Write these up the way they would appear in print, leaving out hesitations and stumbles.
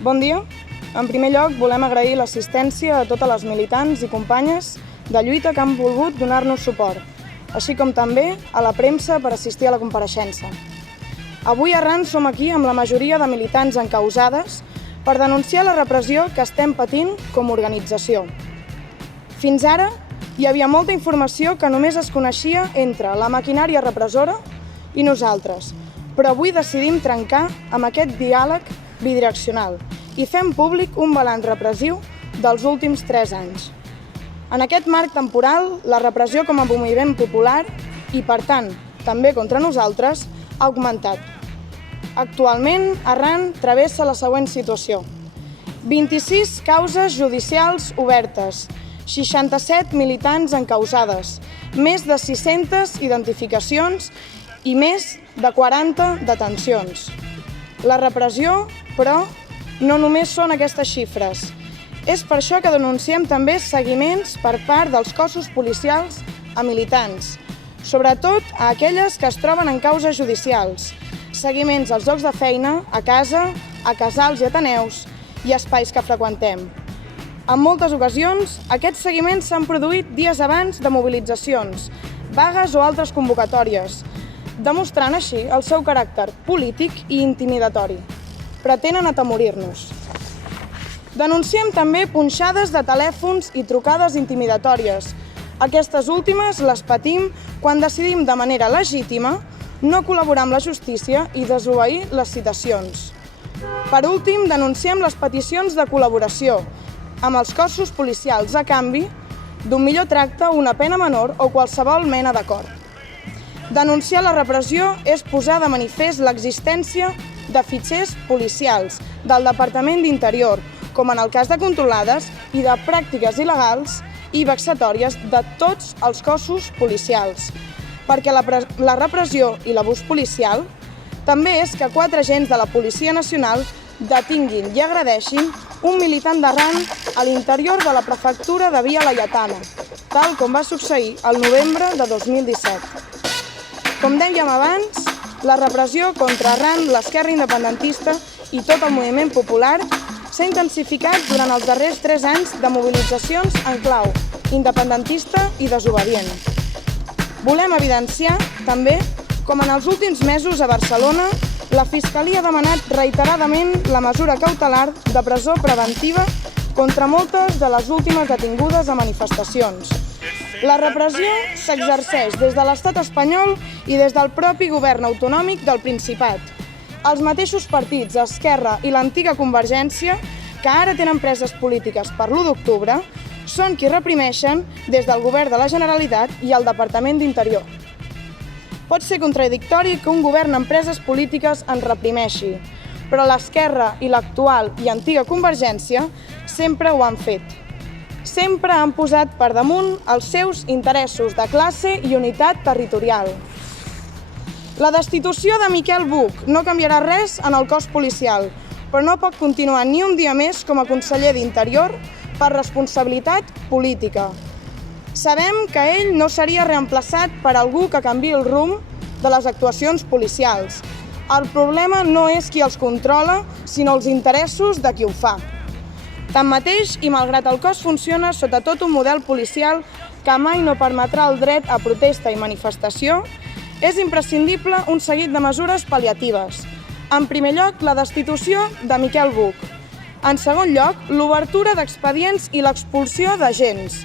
Bon dia. En primer lloc, volem agrair l'assistència a totes les militants i companyes de lluita que han volgut donar-nos suport, així com també a la premsa per assistir a la compareixença. Avui a RAN som aquí amb la majoria de militants encausades per denunciar la repressió que estem patint com a organització. Fins ara, hi havia molta informació que només es coneixia entre la maquinària repressora i nosaltres, però avui decidim trencar amb aquest diàleg bidireccional i fem públic un balanç repressiu dels últims 3 anys. En aquest marc temporal, la repressió com a moviment popular i, per tant, també contra nosaltres, ha augmentat. Actualment, Arran travessa la següent situació. 26 causes judicials obertes, 67 militants encausades, més de 600 identificacions i més de 40 detencions. La repressió, però, no només són aquestes xifres. És per això que denunciem també seguiments per part dels cossos policials a militants, sobretot a aquelles que es troben en causes judicials, seguiments als llocs de feina, a casa, a casals i ateneus i espais que freqüentem. En moltes ocasions, aquests seguiments s'han produït dies abans de mobilitzacions, vagues o altres convocatòries, demostrant així el seu caràcter polític i intimidatori. Pretenen atemorir-nos. Denunciem també punxades de telèfons i trucades intimidatòries. Aquestes últimes les patim quan decidim de manera legítima no col·laborar amb la justícia i desobeir les citacions. Per últim, denunciem les peticions de col·laboració amb els cossos policials a canvi d'un millor tracte, una pena menor o qualsevol mena d'acord. Denunciar la repressió és posar de manifest l'existència de fitxers policials del Departament d'Interior, com en el cas de controlades, i de pràctiques il·legals i vexatòries de tots els cossos policials. Perquè la repressió i l'abús policial també és que 4 agents de la Policia Nacional detinguin i agredeixin un militant d'Arran a l'interior de la prefectura de Via Laietana, tal com va succeir el novembre de 2017. Com dèiem abans, la repressió contra Arran, l'esquerra independentista i tot el moviment popular s'ha intensificat durant els darrers 3 anys de mobilitzacions en clau independentista i desobedient. Volem evidenciar, també, com en els últims mesos a Barcelona, la Fiscalia ha demanat reiteradament la mesura cautelar de presó preventiva contra moltes de les últimes detingudes a manifestacions. La repressió s'exerceix des de l'Estat espanyol i des del propi govern autonòmic del Principat. Els mateixos partits, Esquerra i l'antiga Convergència, que ara tenen preses polítiques per l'1 d'octubre, són qui reprimeixen des del govern de la Generalitat i el Departament d'Interior. Pot ser contradictori que un govern amb preses polítiques ens reprimeixi, però l'esquerra i l'actual i antiga Convergència sempre ho han fet. Sempre han posat per damunt els seus interessos de classe i unitat territorial. La destitució de Miquel Buch no canviarà res en el cos policial, però no pot continuar ni un dia més com a conseller d'Interior per responsabilitat política. Sabem que ell no seria reemplaçat per algú que canviï el rumb de les actuacions policials. El problema no és qui els controla, sinó els interessos de qui ho fa. Tanmateix, i malgrat el cos funciona sota tot un model policial que mai no permetrà el dret a protesta i manifestació, és imprescindible un seguit de mesures pal·liatives. En primer lloc, la destitució de Miquel Buch. En segon lloc, l'obertura d'expedients i l'expulsió d'agents.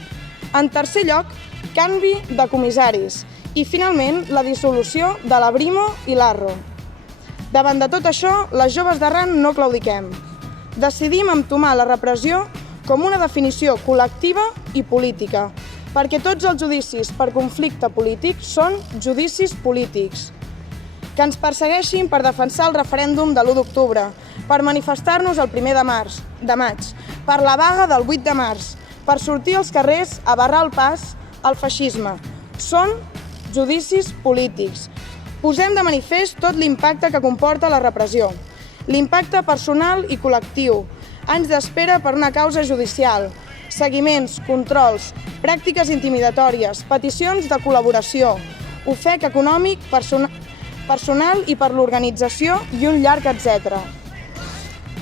En tercer lloc, canvi de comissaris. I, finalment, la dissolució de la Brimo i l'Arro. Davant de tot això, les joves d'Arran no claudiquem. Decidim entomar la repressió com una definició col·lectiva i política, perquè tots els judicis per conflicte polític són judicis polítics. Que ens persegueixin per defensar el referèndum de l'1 d'octubre, per manifestar-nos el 1 de maig, per la vaga del 8 de març, per sortir als carrers a barrar el pas al feixisme. Són judicis polítics. Posem de manifest tot l'impacte que comporta la repressió. L'impacte personal i col·lectiu, anys d'espera per una causa judicial, seguiments, controls, pràctiques intimidatòries, peticions de col·laboració, ofec econòmic, personal i per l'organització i un llarg etcètera.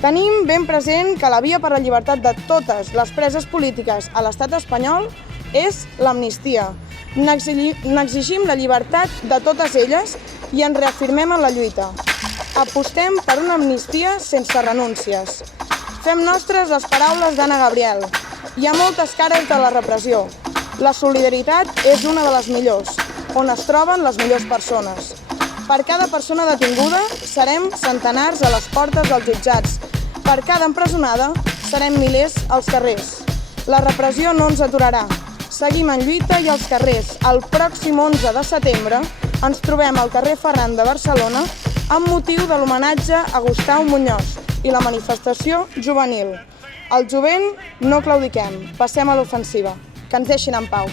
Tenim ben present que la via per la llibertat de totes les preses polítiques a l'estat espanyol és l'amnistia. N'exigim la llibertat de totes elles i ens reafirmem en la lluita. Apostem per una amnistia sense renúncies. Fem nostres les paraules d'Anna Gabriel. Hi ha moltes cares de la repressió. La solidaritat és una de les millors, on es troben les millors persones. Per cada persona detinguda serem centenars a les portes dels jutjats. Per cada empresonada serem milers als carrers. La repressió no ens aturarà. Seguim en lluita i als carrers. El pròxim 11 de setembre ens trobem al carrer Ferran de Barcelona amb motiu de l'homenatge a Gustau Muñoz i la manifestació juvenil. Al jovent no claudiquem, passem a l'ofensiva. Que ens deixin en pau.